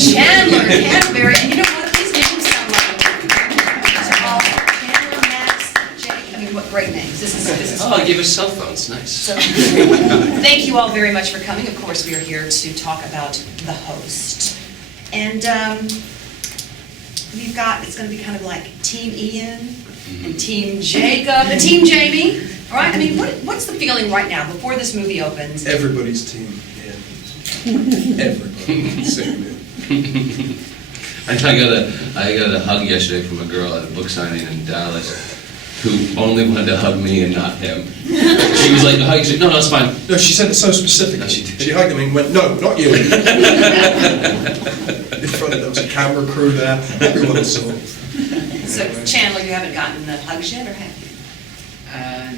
Chandler Canterbury, and you know what? These names sound like these are all Chandler, Max, Jake. I mean, what great names! This is Oh, fun. they gave us cell phones. Nice. So, thank you all very much for coming. Of course, we are here to talk about The Host, and we've got, it's going to be kind of like Team Ian and Team Jacob and Team Jamie. All right. I mean, what's the feeling right now before this movie opens? Everybody's team. Yeah. Everybody. Same man. I got a hug yesterday from a girl at a book signing in Dallas who only wanted to hug me and not him. She was like, the hug, no, it's fine. No, she said it so specifically. No, she did. She hugged him and went, no, not you. In front of there was a camera crew there. Everyone saw. So, Chandler, you haven't gotten the hugs yet, or have you?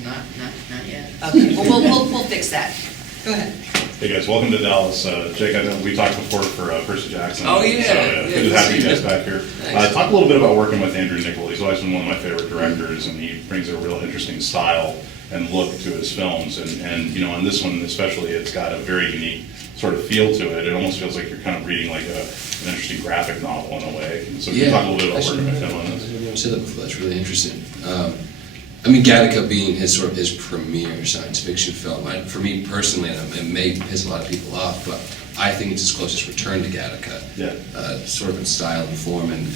Not yet. Okay, well, we'll fix that. Go ahead. Hey guys, welcome to Dallas. Jake, I know we talked before for Percy Jackson. Oh, yeah. So, Yeah, good to have you guys back here. Thanks. Talk a little bit about working with Andrew Niccol. He's always been one of my favorite directors, and he brings a real interesting style and look to his films. And you know, on this one especially, it's got a very unique sort of feel to it. It almost feels like you're kind of reading like an interesting graphic novel in a way. So can you talk a little bit about working with him on this? I've never said that before. That's really interesting. I mean, Gattaca being his premier science fiction film. For me personally, and it may piss a lot of people off, but I think it's his closest return to Gattaca. Yeah. Sort of in style and form and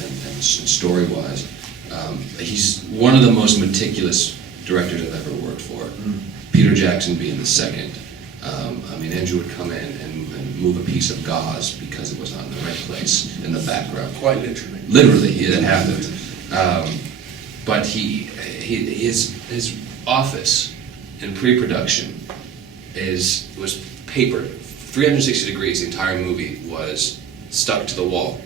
story-wise. He's one of the most meticulous directors I've ever worked for. Peter Jackson being the second. I mean, Andrew would come in and move a piece of gauze because it was not in the right place in the background. Quite literally. Literally, it happened. But his office in pre-production was papered 360 degrees. The entire movie was stuck to the wall.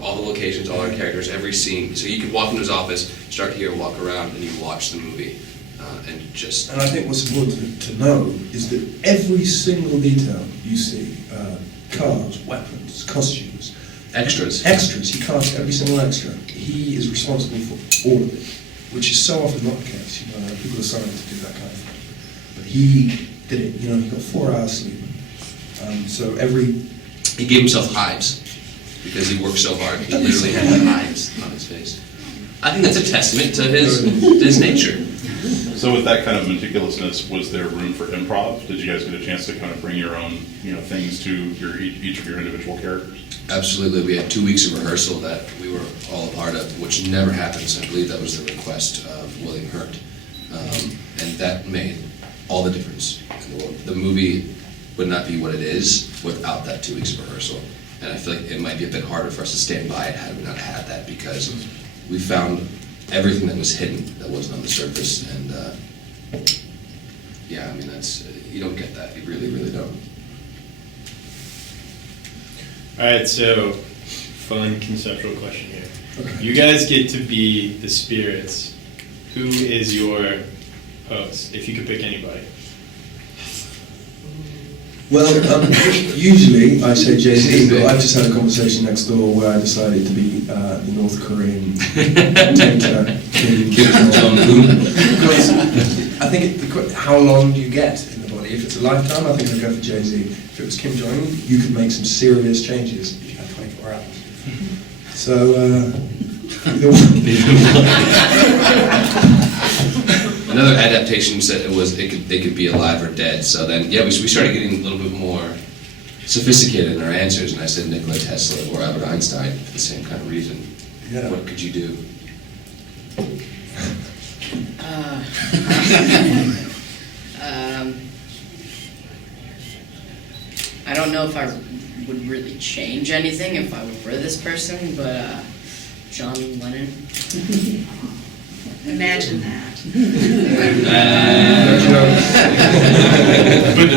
All the locations, all our characters, every scene. So you could walk into his office, start here, walk around, and you watch the movie. And I think what's important to know is that every single detail you see, cars, weapons, costumes, extras, he cast every single extra. He is responsible for all of it, which is so often not the case. You know, people are starting to do that kind of thing. But he did it. You know, he got 4 hours sleep. So he gave himself hives because he worked so hard. He literally had hives on his face. I think that's a testament to his nature. So with that kind of meticulousness, was there room for improv? Did you guys get a chance to kind of bring your own, things to each of your individual characters? Absolutely. We had 2 weeks of rehearsal that we were all a part of, which never happens. I believe that was the request of William Hurt. And that made all the difference in the world. The movie would not be what it is without that 2 weeks of rehearsal. And I feel like it might be a bit harder for us to stand by it had we not had that, because we found everything that was hidden that wasn't on the surface. And yeah, I mean, you don't get that. You really, really don't. All right, so fun conceptual question here. You guys get to be the spirits. Who is your host, if you could pick anybody? Well, usually I say Jay-Z, but I've just had a conversation next door where I decided to be the North Korean dictator, Kim Jong-un. Because I think how long do you get in the body? If it's a lifetime, I think I'd go for Jay-Z. If it was Kim Jong-un, you could make some serious changes if you had 24 hours. So, either one. Another adaptation said they could be alive or dead. So then, yeah, we started getting a little bit more sophisticated in our answers, and I said Nikola Tesla or Albert Einstein for the same kind of reason. Yeah. What could you do? I don't know if I would really change anything if I were this person, but John Lennon. Imagine that. But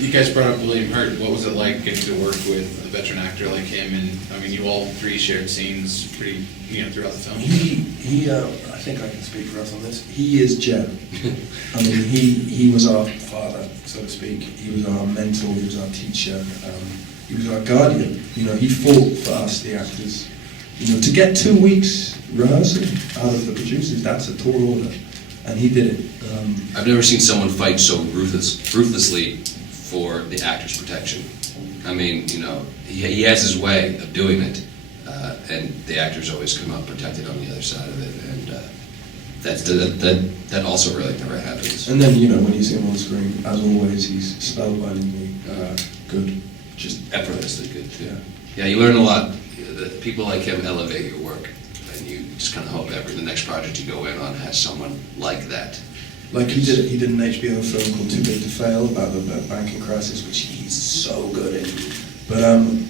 you guys brought up William Hurt. What was it like getting to work with a veteran actor like him? And I mean, you all three shared scenes pretty, throughout the film. He I think I can speak for us on this. He is Jeb. I mean, he was our father, so to speak. He was our mentor. He was our teacher. He was our guardian. He fought for us, the actors. To get 2 weeks rehearsal out of the producers, that's a tall order, and he did it. I've never seen someone fight so ruthlessly for the actor's protection. I mean, he has his way of doing it, and the actors always come out protected on the other side of it, and that also really never happens. And then, when you see him on screen, as always, he's spellbindingly good. Just effortlessly good, too. Yeah. Yeah, you learn a lot. People like him elevate your work, and you just kind of hope the next project you go in on has someone like that. Like he did an HBO film called Too Big to Fail about the banking crisis, which he's so good in. But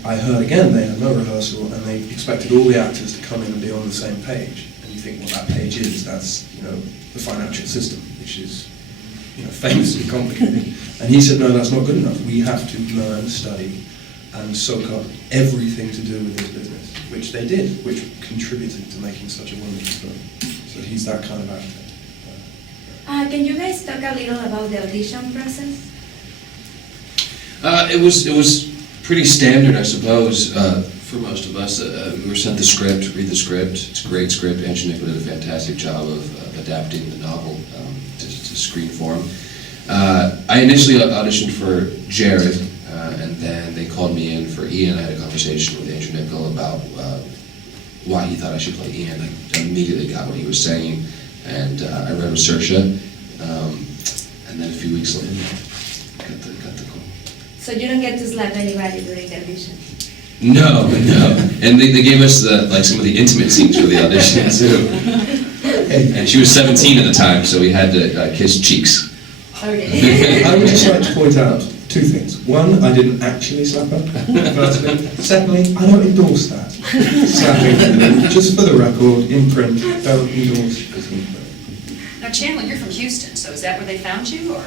I heard again they had no rehearsal and they expected all the actors to come in and be on the same page. And you think, well, that page that's the financial system, which is famously complicated. And he said, no, that's not good enough. We have to learn, study, and soak up everything to do with this business, which they did, which contributed to making such a wonderful film. So he's that kind of actor. Can you guys talk a little about the audition process? It was pretty standard, I suppose, for most of us. We were sent the script, read the script. It's a great script. Andrew Niccol did a fantastic job of adapting the novel to screen form. I initially auditioned for Jared, and then they called me in for Ian. I had a conversation with Andrew Niccol about why he thought I should play Ian. I immediately got what he was saying, and I read with Saoirse, and then a few weeks later, got the call. So you don't get to slap anybody during the audition? No. And they gave us some of the intimate scenes for the audition too. And she was 17 at the time, so we had to kiss cheeks. Okay. I would just like to point out two things. One, I didn't actually slap her, firstly. Secondly, I don't endorse that. Slapping, just for the record, in print, don't endorse it. Now, Chandler, you're from Houston, so is that where they found you, or?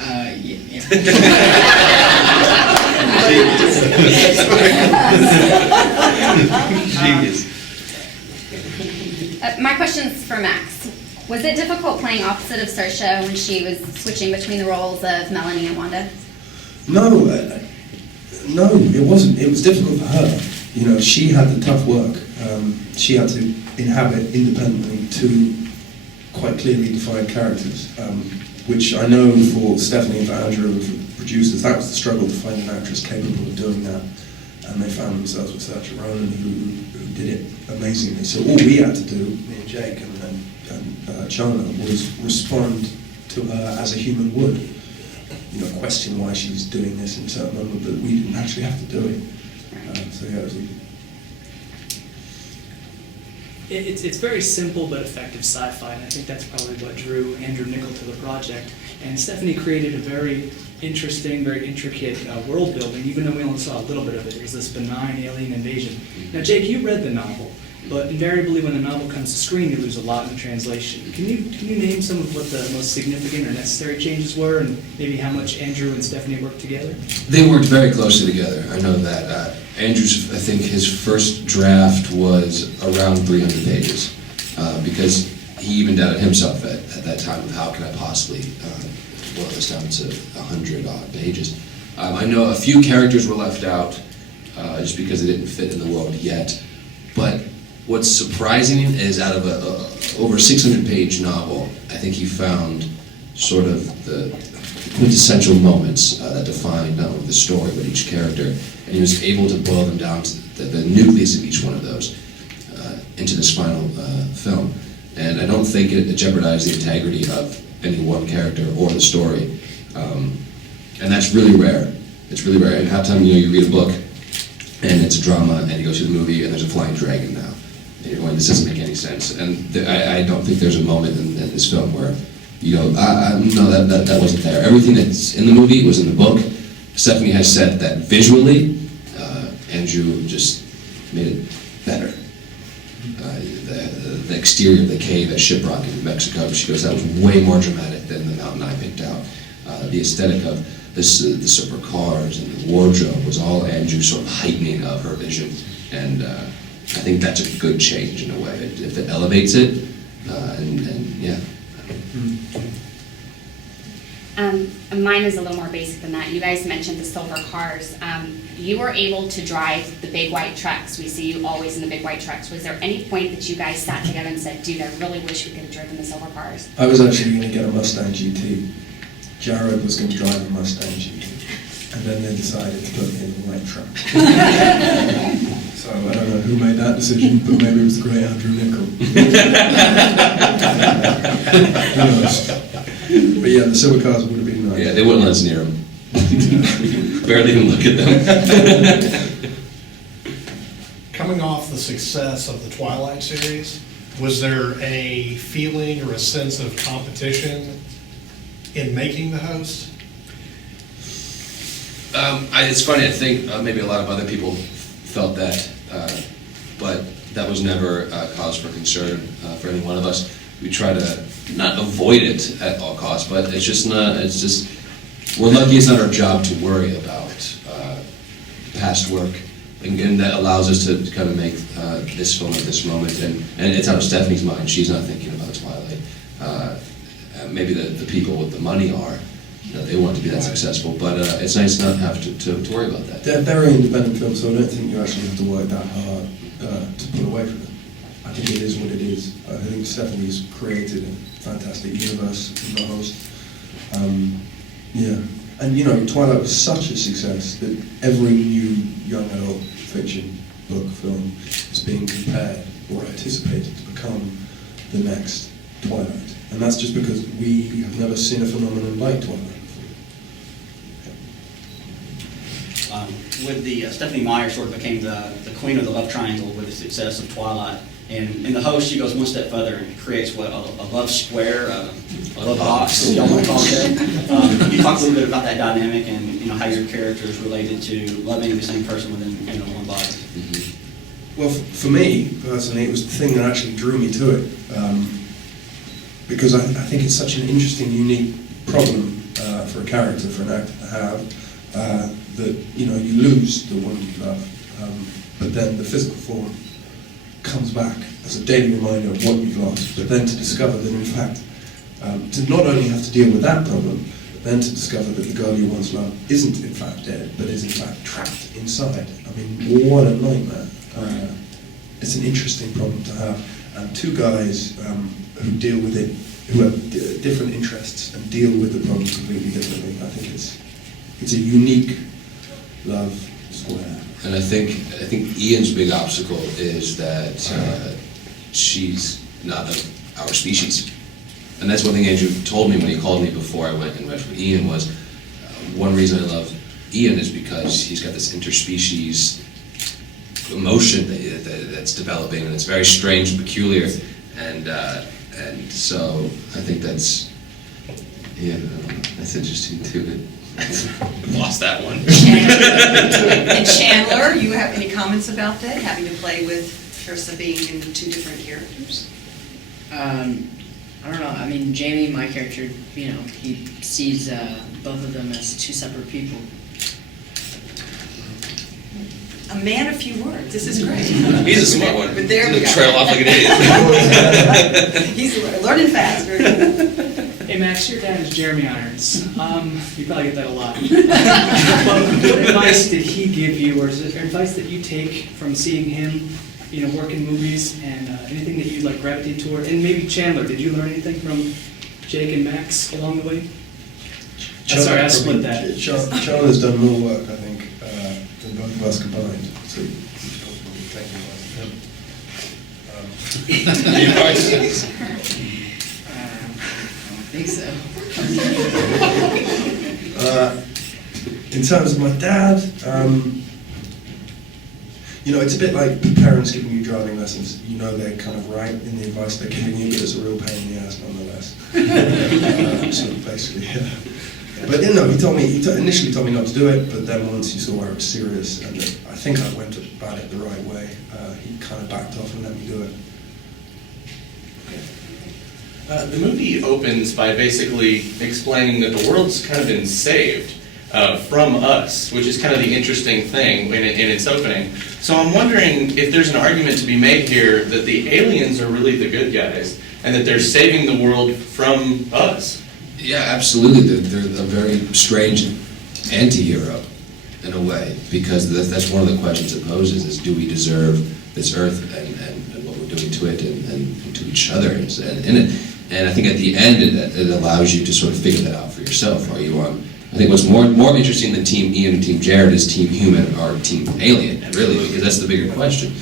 Yeah. Genius. My question's for Max. Was it difficult playing opposite of Saoirse when she was switching between the roles of Melanie and Wanda? No, it wasn't. It was difficult for her. She had the tough work. She had to inhabit independently two quite clearly defined characters, which I know for Stephanie and for Andrew and for producers, that was the struggle to find an actress capable of doing that. And they found themselves with Saoirse Ronan, who did it amazingly. So all we had to do, me and Jake and Chandler, was respond to her as a human would. Question why she's doing this in a certain moment, but we didn't actually have to do it. So yeah, it was easy. It's very simple but effective sci-fi, and I think that's probably what drew Andrew Niccol to the project. And Stephanie created a very interesting, very intricate world building, even though we only saw a little bit of it. It was this benign alien invasion. Now, Jake, you read the novel, but invariably when the novel comes to screen, you lose a lot in the translation. Can you name some of what the most significant or necessary changes were, and maybe how much Andrew and Stephanie worked together? They worked very closely together. I know that. Andrew's, I think his first draft was around 300 pages, because he even doubted himself at that time of how can I possibly boil this down to 100 odd pages. I know a few characters were left out just because they didn't fit in the world yet, but what's surprising is out of a over 600-page novel, I think he found sort of the quintessential moments that define not only the story but each character, and he was able to boil them down to the nucleus of each one of those into this final film. And I don't think it jeopardized the integrity of any one character or the story, and that's really rare. It's really rare. And half the time, you read a book and it's a drama, and you go see the movie and there's a flying dragon now. And you're going, this doesn't make any sense. And I don't think there's a moment in this film where you go, no, that wasn't there. Everything that's in the movie was in the book. Stephanie has said that visually, Andrew just made it better. The exterior of the cave at Shiprock in Mexico, she goes, that was way more dramatic than the mountain I picked out. The aesthetic of the silver cars and the wardrobe was all Andrew sort of heightening of her vision, and I think that's a good change in a way. If it elevates it, and yeah. Mine is a little more basic than that. You guys mentioned the silver cars. You were able to drive the big white trucks. We see you always in the big white trucks. Was there any point that you guys sat together and said, dude, I really wish we could have driven the silver cars? I was actually going to get a Mustang GT. Jared was going to drive a Mustang Jeep, and then they decided to put me in a white truck. So I don't know who made that decision, but maybe it was the great Andrew Nichol. Who knows? But yeah, the silver cars would have been nice. Yeah, they wouldn't let us near them. Barely even look at them. Coming off the success of the Twilight series, was there a feeling or a sense of competition in making the host? It's funny, I think maybe a lot of other people felt that, but that was never a cause for concern for any one of us. We try to not avoid it at all costs, but it's just not, we're lucky it's not our job to worry about past work. And again, that allows us to kind of make this film at this moment, and it's out of Stephanie's mind. She's not thinking about Twilight. Maybe the people with the money are. They want to be that successful, but it's nice not to have to worry about that. They're very independent films, so I don't think you actually have to work that hard to pull away from them. I think it is what it is. I think Stephanie's created a fantastic universe in the host. Yeah, and Twilight was such a success that every new young adult fiction book, film is being compared or anticipated to become the next Twilight. And that's just because we have never seen a phenomenon like Twilight before. With the Stephenie Meyer sort of became the queen of the love triangle with the success of Twilight. And in the host, she goes one step further and creates what a love square, a love box, y'all want to call it. You talked a little bit about that dynamic and how your character is related to loving the same person within one body. Mm-hmm. Well, for me personally, it was the thing that actually drew me to it, because I think it's such an interesting, unique problem for a character, for an actor to have, that you lose the one you love, but then the physical form comes back as a daily reminder of what you've lost, but then to discover that in fact, to not only have to deal with that problem, but then to discover that the girl you once loved isn't in fact dead, but is in fact trapped inside. I mean, what a nightmare. It's an interesting problem to have, and two guys who deal with it, who have different interests and deal with the problem completely differently. I think it's a unique love square. And I think Ian's big obstacle is that she's not of our species. And that's one thing Andrew told me when he called me before I went and read for Ian was, one reason I love Ian is because he's got this interspecies emotion that's developing, and it's very strange and peculiar. And so I think that's interesting too. Lost that one. And Chandler, you have any comments about that, having to play with Teresa being in two different characters? I don't know. I mean, Jamie, my character, he sees both of them as two separate people. A man of few words. This is great. He's a smart one. But there we go. Trail off like an idiot. He's learning fast. Very good. Hey Max, your dad is Jeremy Irons. You probably get that a lot. But what advice did he give you, or is there advice that you take from seeing him, work in movies, and anything that you gravitate toward? And maybe Chandler, did you learn anything from Jake and Max along the way? Sorry, I split that. Chandler's done more work, I think, than both of us combined. So you should probably take advice from him. I think so. In terms of my dad, it's a bit like parents giving you driving lessons. They're kind of right in the advice they're giving you, but it's a real pain in the ass nonetheless. So basically, yeah. But he initially told me not to do it, but then once he saw I was serious and that I think I went about it the right way, he kind of backed off and let me do it. The movie opens by basically explaining that the world's kind of been saved from us, which is kind of the interesting thing in its opening. So I'm wondering if there's an argument to be made here that the aliens are really the good guys and that they're saving the world from us. Yeah, absolutely. They're a very strange anti-hero in a way, because that's one of the questions it poses is, do we deserve this earth and what we're doing to it and to each other and in it. And I think at the end, it allows you to sort of figure that out for for yourself? Are you on? I think what's more interesting than Team Ian and Team Jared is Team Human or Team Alien, really, because that's the bigger question.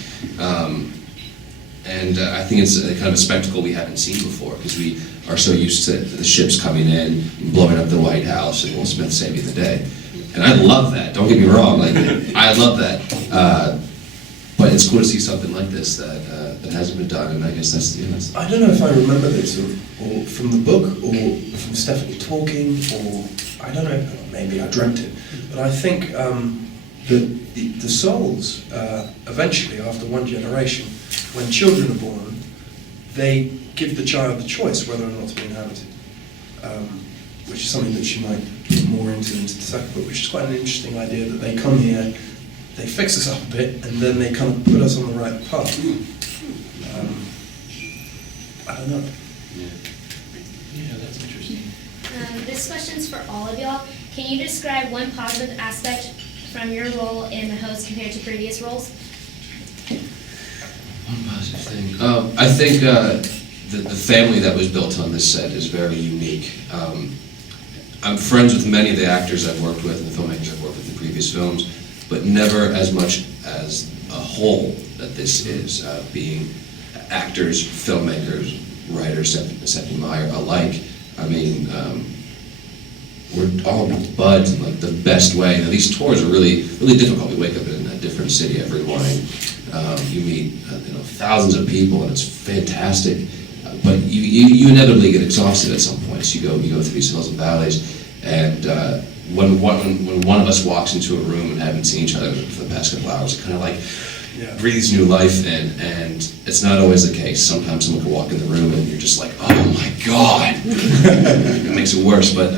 I think it's a kind of a spectacle we haven't seen before, because we are so used to the ships coming in, blowing up the White House, and Will Smith saving the day. And I love that, don't get me wrong, like, I love that. But it's cool to see something like this that hasn't been done, and I guess that's the end. I don't know if I remember this, or from the book, or from Stephanie talking, or I don't know, maybe I dreamt it. But I think the souls, eventually, after one generation, when children are born, they give the child the choice whether or not to be inhabited, which is something that she might get more into the second book, which is quite an interesting idea, that they come here, they fix us up a bit, and then they kind of put us on the right path. I don't know. Yeah, that's interesting. This question's for all of y'all. Can you describe one positive aspect from your role in the host compared to previous roles? One positive thing. I think the family that was built on this set is very unique. I'm friends with many of the actors I've worked with and the filmmakers I've worked with in previous films, but never as much as a whole that this is, being actors, filmmakers, writers, Stephanie Meyer alike. I mean, we're all buds in like the best way. You know, these tours are really, really difficult. We wake up in a different city every morning. You meet thousands of people, and it's fantastic. But you inevitably get exhausted at some points. You go through these hills and valleys, and when one of us walks into a room and haven't seen each other for the past couple hours, it kind of like breathes new life in, and it's not always the case. Sometimes someone can walk in the room and you're just like, oh my God! It makes it worse, but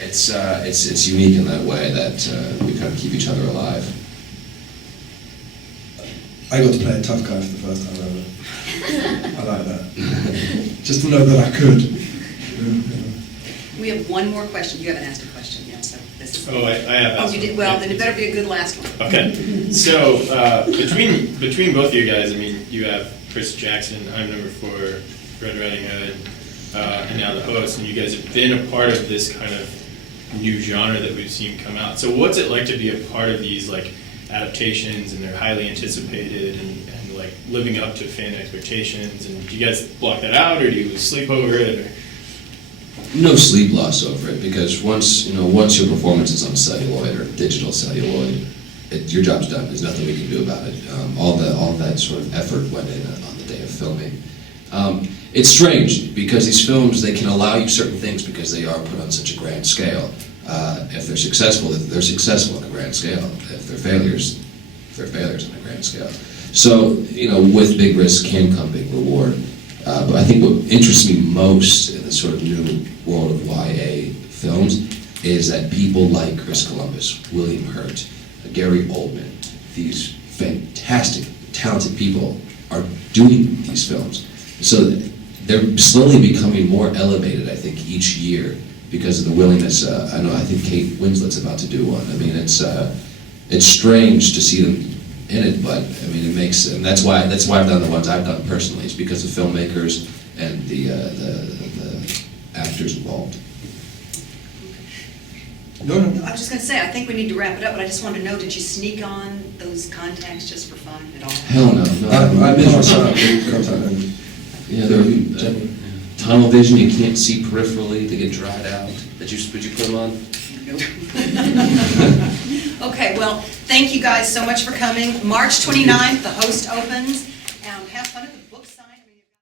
it's unique in that way that we kind of keep each other alive. I got to play a tough guy for the first time ever. I like that. Just to know that I could. We have one more question. You haven't asked a question yet, so this is... Oh, I have asked. Oh, you did? Well, then it better be a good last one. Okay, so between both of you guys, I mean, you have Chris Jackson, I'm number 4, Red Riding Hood, and now the host, and you guys have been a part of this kind of new genre that we've seen come out. So what's it like to be a part of these like adaptations, and they're highly anticipated, and like living up to fan expectations? And do you guys block that out, or do you sleep over it? Or? No sleep loss over it, because once your performance is on celluloid or digital celluloid, your job's done. There's nothing we can do about it. All that sort of effort went in on the day of filming. It's strange because these films, they can allow you certain things because they are put on such a grand scale. If they're successful on a grand scale. If they're failures on a grand scale. So, with big risk can come big reward. But I think what interests me most in the sort of new world of YA films is that people like Chris Columbus, William Hurt, Gary Oldman, these fantastic, talented people are doing these films. So they're slowly becoming more elevated, I think, each year because of the willingness. I think Kate Winslet's about to do one. I mean, it's strange to see them in it, but I mean, it makes, and that's why I've done the ones I've done personally. It's because of filmmakers and the actors involved. No. I was just going to say, I think we need to wrap it up, but I just wanted to know, did you sneak on those contacts just for fun at all? Hell no. I pass out contact. Yeah, they're tunnel vision. You can't see peripherally. They get dried out. Would you put them on? Okay, well, thank you guys so much for coming. March 29th, the host opens.